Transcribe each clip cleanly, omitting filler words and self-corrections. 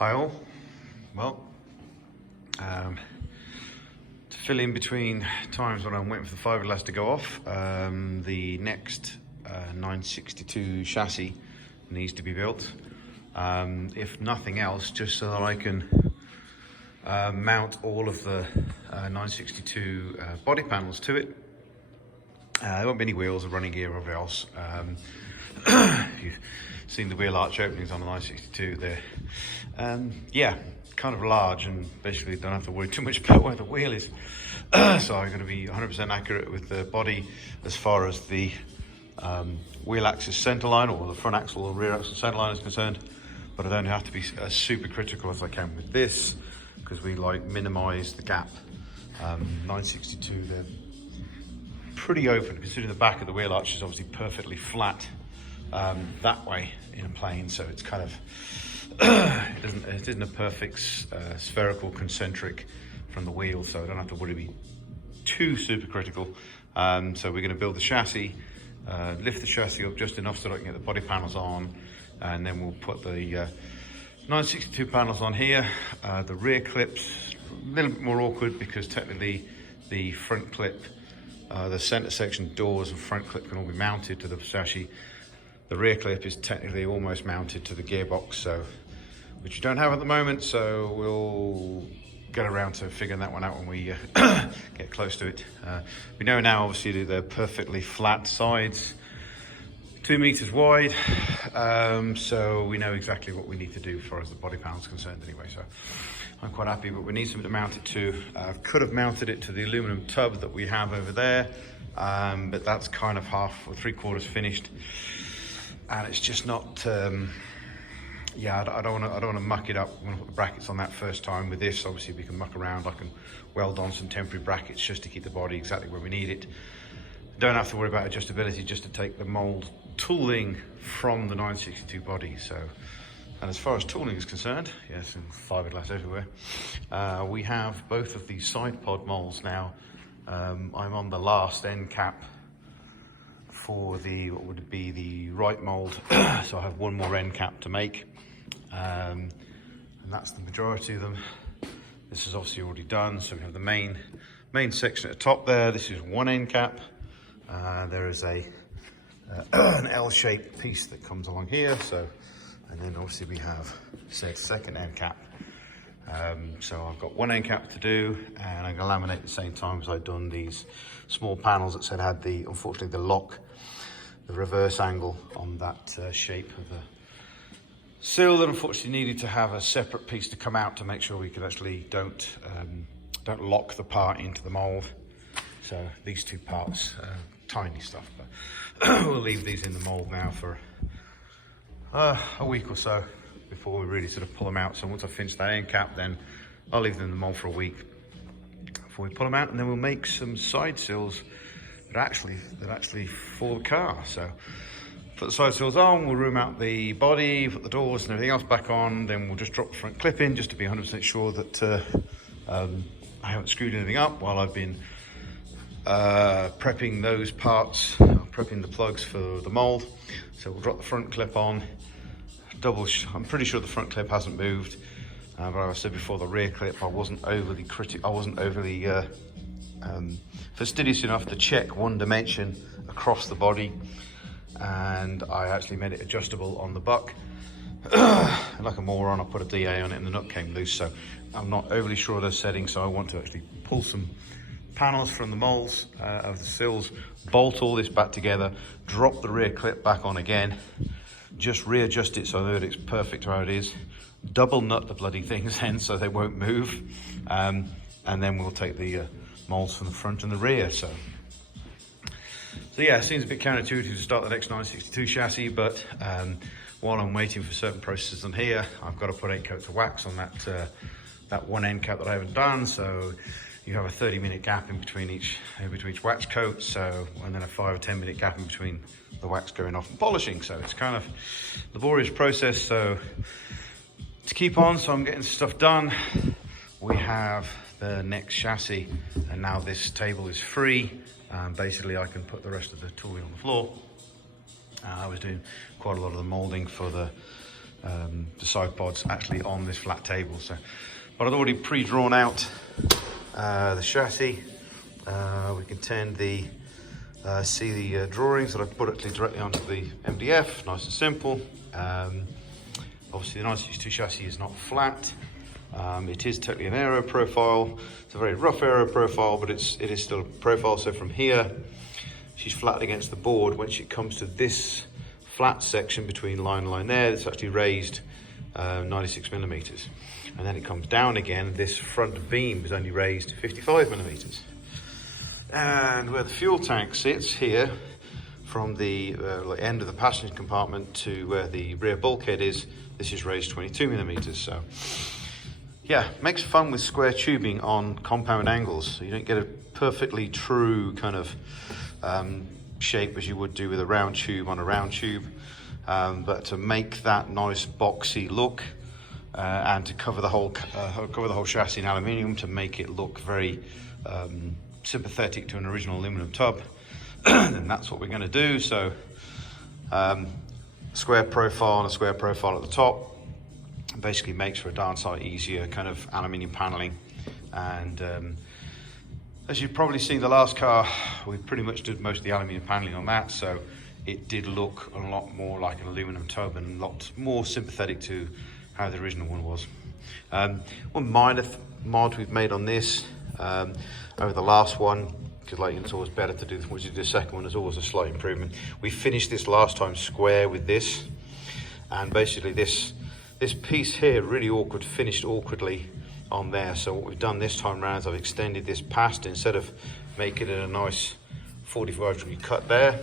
Hi all. Well, to fill in between times when I'm waiting for the fiberglass to go off, the next 962 chassis needs to be built. If nothing else, just so that I can mount all of the 962 body panels to it. There won't be any wheels or running gear or whatever else. If you've seen the wheel arch openings on the 962, they're yeah, kind of large, and basically don't have to worry too much about where the wheel is. So I'm going to be 100% accurate with the body as far as the wheel axis centerline, or the front axle or rear axle centerline is concerned, but I don't have to be as super critical as I can with this, because we like minimize the gap. 962, they're pretty open, considering the back of the wheel arch is obviously perfectly flat that way in a plane, so it's kind of it isn't a perfect spherical concentric from the wheel, so I don't have to worry be too super critical. So we're going to build the chassis, lift the chassis up just enough so that I can get the body panels on, and then we'll put the 962 panels on here. The rear clips a little bit more awkward, because technically the front clip, the center section doors and front clip can all be mounted to the chassis. The rear clip is technically almost mounted to the gearbox, so which you don't have at the moment, so we'll get around to figuring that one out when we get close to it. We know now obviously that they're perfectly flat sides, 2 meters wide, so we know exactly what we need to do as far as the body panel is concerned anyway, so I'm quite happy. But we need something to mount it to. Could have mounted it to the aluminum tub that we have over there, but that's kind of half or 3/4 finished, and it's just not yeah, I don't want to muck it up. I'm going to put the brackets on that first time. With this, obviously we can muck around. I can weld on some temporary brackets just to keep the body exactly where we need it. Don't have to worry about adjustability, just to take the mold tooling from the 962 body. So, and as far as tooling is concerned, yes, and fiberglass everywhere, we have both of these side pod molds now. I'm on the last end cap for the, what would it be, the right mold. So I have one more end cap to make, and that's the majority of them. This is obviously already done, so we have the main section at the top there. This is one end cap. There is a an L-shaped piece that comes along here, so, and then obviously we have said second end cap. So I've got one end cap to do, and I'm going to laminate at the same time as I've done these small panels that said had the, unfortunately, the lock, the reverse angle on that shape of the sill, that unfortunately needed to have a separate piece to come out to make sure we could actually don't lock the part into the mold. So these two parts, tiny stuff, but we'll leave these in the mold now for a week or so before we really sort of pull them out. So once I finish that end cap, then I'll leave them in the mold for a week before we pull them out, and then we'll make some side sills that actually for the car. So put the side sills on, we'll room out the body, put the doors and everything else back on, then we'll just drop the front clip in just to be 100% sure that I haven't screwed anything up while I've been prepping those parts, prepping the plugs for the mold. So we'll drop the front clip on, I'm pretty sure the front clip hasn't moved, but like I said before, the rear clip, I wasn't overly fastidious enough to check one dimension across the body, and I actually made it adjustable on the buck. Like a moron, I put a DA on it and the nut came loose, so I'm not overly sure of those settings. So I want to actually pull some panels from the molds of the sills, bolt all this back together, drop the rear clip back on again, just readjust it so that it's perfect how it is, double nut the bloody things then so they won't move, and then we'll take the molds from the front and the rear. So yeah, it seems a bit counterintuitive to start the next 962 chassis, but while I'm waiting for certain processes on here, I've got to put 8 coats of wax on that one end cap that I haven't done. So you have a 30-minute gap in between each wax coat, so, and then a 5 or 10-minute gap in between the wax going off and polishing. So it's kind of laborious process, so to keep on, so I'm getting stuff done. We have the next chassis, and now this table is free. Basically I can put the rest of the tooling on the floor. I was doing quite a lot of the molding for the the side pods actually on this flat table. So, but I've already pre-drawn out the chassis. We can tend the see the drawings that I've put actually directly onto the MDF, nice and simple. Obviously the 962 chassis is not flat. It is totally an aero profile. It's a very rough aero profile, but it is still a profile. So from here, she's flat against the board. When she comes to this flat section between line and line there, it's actually raised 96 millimeters. And then it comes down again. This front beam is only raised 55 millimeters. And where the fuel tank sits here, from the end of the passenger compartment to where the rear bulkhead is, this is raised 22 millimeters. So yeah, makes fun with square tubing on compound angles. So you don't get a perfectly true kind of shape as you would do with a round tube on a round tube. But to make that nice boxy look and to cover the whole chassis in aluminium to make it look very sympathetic to an original aluminum tub, and that's what we're going to do. So square profile and a square profile at the top basically makes for a darn sight easier kind of aluminium paneling. And as you've probably seen the last car, we pretty much did most of the aluminium paneling on that, so it did look a lot more like an aluminum tub and a lot more sympathetic to how the original one was. One minor mod we've made on this over the last one, because like it's always better to do this once you do the second one, there's always a slight improvement. We finished this last time square with this, and basically this piece here really finished awkwardly on there. So what we've done this time around is I've extended this past, instead of making it a nice 45-degree cut there,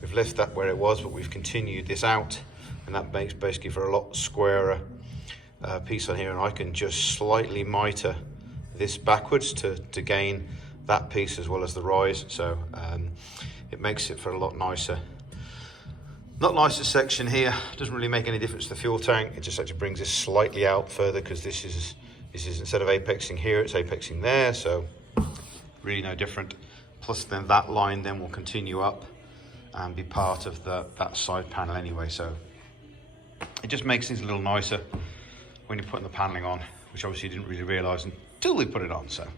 we've left that where it was, but we've continued this out, and that makes basically for a lot squarer piece on here. And I can just slightly miter this backwards to gain that piece as well as the rise. So it makes it for a lot nicer. Not nicer section here. Doesn't really make any difference to the fuel tank. It just actually brings this slightly out further, because this is instead of apexing here, it's apexing there. So really no different. Plus then that line then will continue up and be part of that side panel anyway. So it just makes things a little nicer when you're putting the paneling on, which obviously you didn't really realize until we put it on. So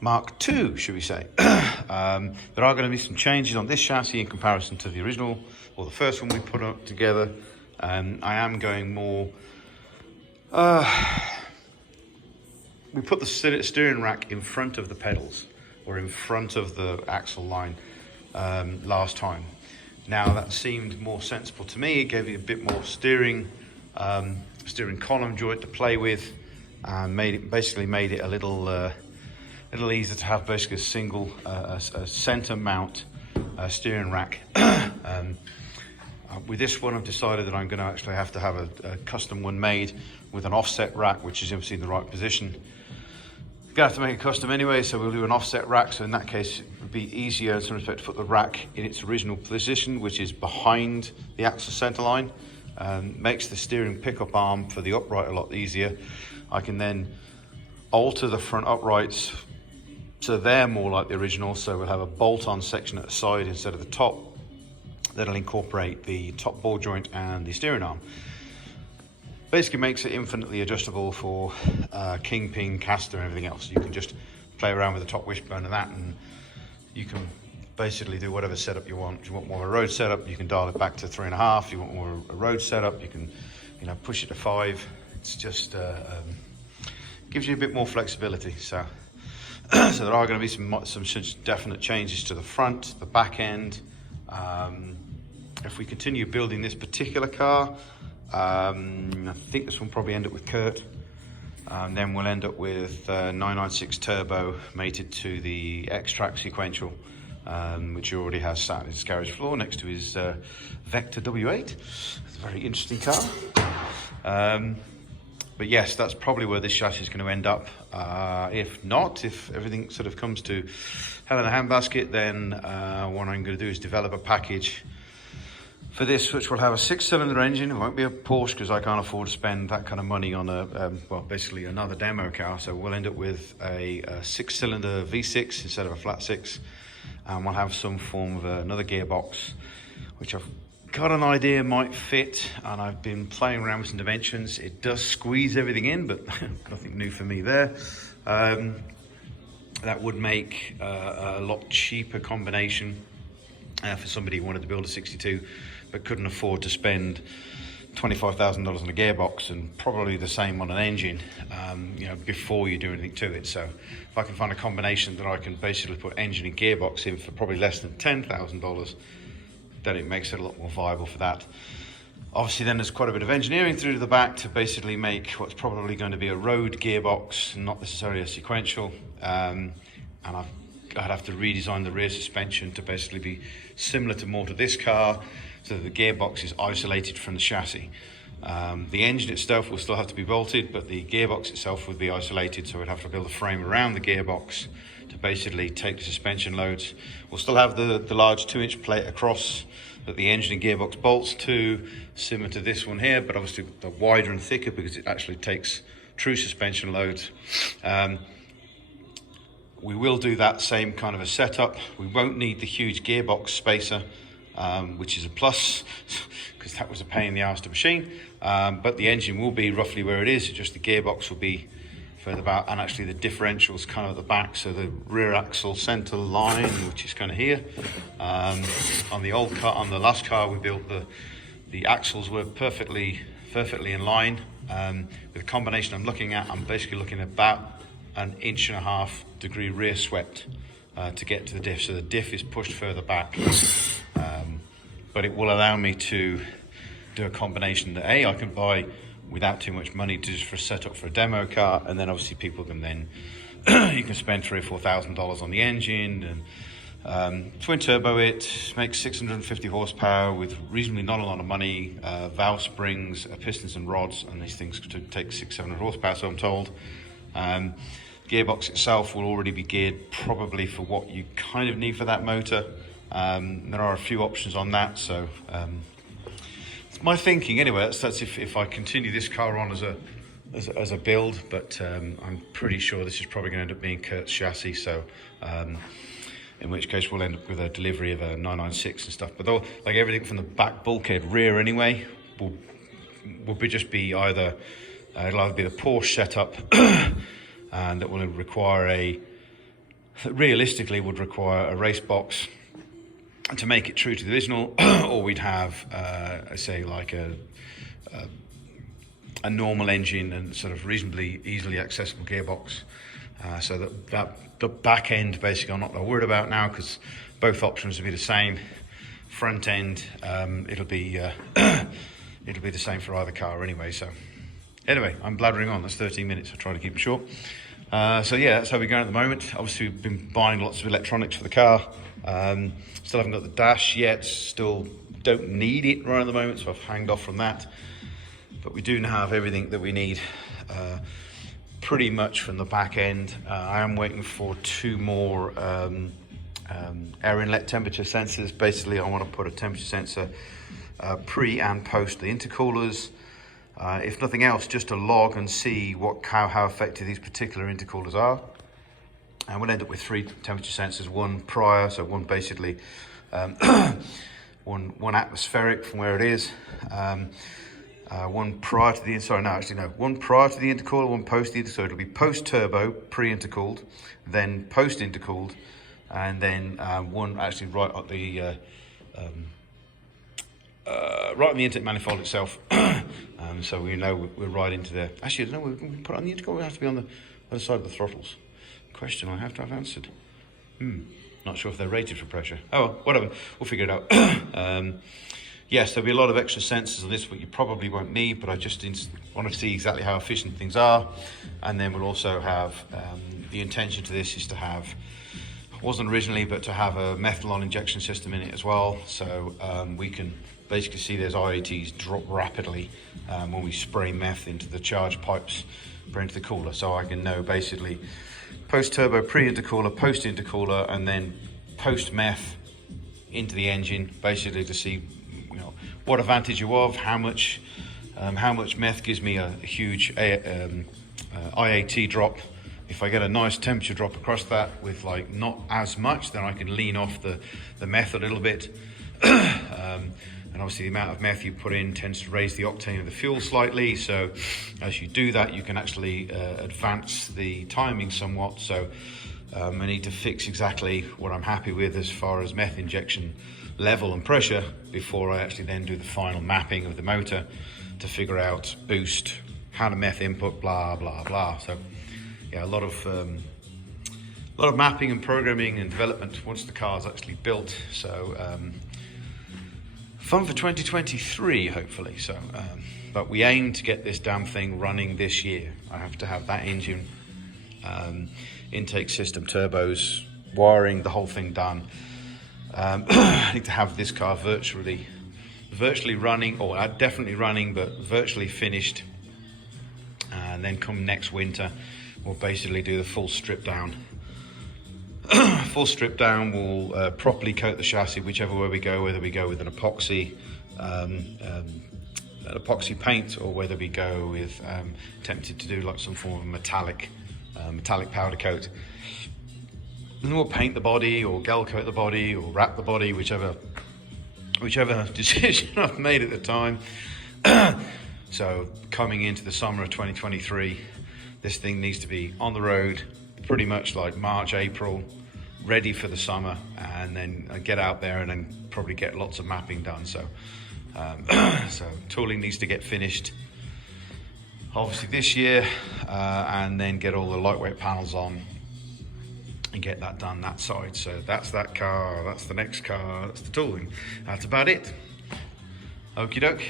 Mark II, should we say. There are going to be some changes on this chassis in comparison to the original, or the first one we put up together. I am going more, we put the steering rack in front of the pedals, or in front of the axle line last time. Now that seemed more sensible to me. It gave you a bit more steering column joint to play with, and basically made it a little easier to have basically a single center mount steering rack. With this one, I've decided that I'm going to actually have to have a custom one made with an offset rack, which is obviously in the right position. We're going to have to make a custom anyway, so we'll do an offset rack. So in that case, it would be easier in some respect to put the rack in its original position, which is behind the axle center line. Makes the steering pickup arm for the upright a lot easier. I can then alter the front uprights so they're more like the original. So we'll have a bolt-on section at the side instead of the top. That'll incorporate the top ball joint and the steering arm. Basically makes it infinitely adjustable for kingpin, caster, and everything else. You can just play around with the top wishbone and that, and you can basically do whatever setup you want. If you want more of a road setup, you can dial it back to 3.5. If you want more of a road setup, you can, push it to 5. It's just gives you a bit more flexibility. So, so there are going to be some definite changes to the front, the back end. If we continue building this particular car, I think this will probably end up with Kurt. Then we'll end up with 996 turbo mated to the X-Track sequential, which he already has sat in his garage floor next to his Vector W8. It's a very interesting car. But yes, that's probably where this chassis is going to end up. If not, if everything sort of comes to hell in a handbasket, then what I'm going to do is develop a package for this, which will have a 6-cylinder engine. It won't be a Porsche, because I can't afford to spend that kind of money on basically another demo car. So we'll end up with a 6-cylinder V6 instead of a flat 6. And we'll have some form of another gearbox, which I've got an idea might fit, and I've been playing around with some dimensions. It does squeeze everything in, but nothing new for me there. That would make a lot cheaper combination for somebody who wanted to build a 62 but couldn't afford to spend $25,000 on a gearbox, and probably the same on an engine, you know, before you do anything to it. So if I can find a combination that I can basically put engine and gearbox in for probably less than $10,000, then it makes it a lot more viable for that. Obviously then there's quite a bit of engineering through to the back to basically make what's probably going to be a road gearbox, not necessarily a sequential. And I'd have to redesign the rear suspension to basically be similar to more to this car, so that the gearbox is isolated from the chassis. The engine itself will still have to be bolted, but the gearbox itself would be isolated, so we'd have to build a frame around the gearbox to basically take the suspension loads. We'll still have the large 2-inch plate across that the engine and gearbox bolts to, similar to this one here, but obviously the wider and thicker because it actually takes true suspension loads. We will do that same kind of a setup. We won't need the huge gearbox spacer, which is a plus, because that was a pain in the arse to machine. But the engine will be roughly where it is, just the gearbox will be further back, and actually the differential's kind of at the back, so the rear axle center line, which is kind of here. On the old car, on the last car we built, the axles were perfectly in line. With the combination I'm looking at, I'm basically looking at about an 1.5 degree rear swept to get to the diff, so the diff is pushed further back. But it will allow me to do a combination that I can buy without too much money to just for a setup for a demo car, and then obviously people can then you can spend $3,000 or $4,000 on the engine, and twin turbo it, makes 650 horsepower with reasonably not a lot of money, valve springs, pistons and rods, and these things could take 600-700 horsepower, so I'm told. Gearbox itself will already be geared probably for what you kind of need for that motor. There are a few options on that, so it's my thinking anyway. That's if I continue this car on as a build, but I'm pretty sure this is probably going to end up being Kurt's chassis, so in which case we'll end up with a delivery of a 996 and stuff. But though, like everything from the back bulkhead rear anyway will be either it'll either be the Porsche setup and that will require realistically would require a race box to make it true to the original, or we'd have say like a normal engine and sort of reasonably easily accessible gearbox, so that the back end basically I'm not worried about now, because both options will be the same. Front end it'll be the same for either car anyway. So anyway, I'm blathering on. That's 13 minutes. I'll try to keep it short. So yeah, that's how we're going at the moment. Obviously we've been buying lots of electronics for the car. Still haven't got the dash yet, still don't need it right at the moment, so I've hanged off from that. But we do now have everything that we need pretty much from the back end. I am waiting for 2 more air inlet temperature sensors. Basically I want to put a temperature sensor pre and post the intercoolers. If nothing else, just to log and see how effective these particular intercoolers are. And we'll end up with 3 temperature sensors, one prior, so one basically one atmospheric from where it is, one prior to the one prior to the intercooler, one post the intercooler. So it'll be post turbo, pre-intercooled, then post intercooled, and then one actually right at the right on the intake manifold itself. So we know we're right into there. Actually, no, we can put it on the intercooler. We have to be on the other side of the throttles. Question I have to have answered. Not sure if they're rated for pressure. Oh, well, whatever. We'll figure it out. Yes, there'll be a lot of extra sensors on this, but you probably won't need. But I just want to see exactly how efficient things are, and then we'll also have the intention to this is to have. Wasn't originally, but to have a methanol injection system in it as well, so we can basically see those IATs drop rapidly when we spray meth into the charge pipes into the cooler. So I can know basically post-turbo, pre-intercooler, post-intercooler, and then post-meth into the engine, basically to see what advantage you have, how much meth gives me a huge IAT drop. If I get a nice temperature drop across that with not as much, then I can lean off the meth a little bit. and obviously the amount of meth you put in tends to raise the octane of the fuel slightly. So as you do that, you can actually advance the timing somewhat. So I need to fix exactly what I'm happy with as far as meth injection level and pressure before I actually then do the final mapping of the motor to figure out boost, how to meth input, blah blah blah. So yeah, a lot of mapping and programming and development once the car's actually built. So fun for 2023, hopefully. So but we aim to get this damn thing running this year. I have to have that engine, intake system, turbos, wiring, the whole thing done. I need to have this car virtually running, or definitely running, but virtually finished. And then come next winter, we'll basically do the full strip down. Full strip down, we'll properly coat the chassis whichever way we go, whether we go with an epoxy paint, or whether we go with tempted to do like some form of metallic powder coat. And then we'll paint the body, or gel coat the body, or wrap the body, whichever decision I've made at the time. So coming into the summer of 2023, this thing needs to be on the road pretty much like March, April, ready for the summer, and then get out there and then probably get lots of mapping done. So so tooling needs to get finished obviously this year, and then get all the lightweight panels on and get that done that side. So that's that car, that's the next car, that's the tooling. That's about it. Okie doke.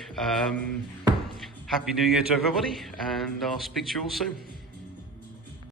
Happy New Year to everybody, and I'll speak to you all soon.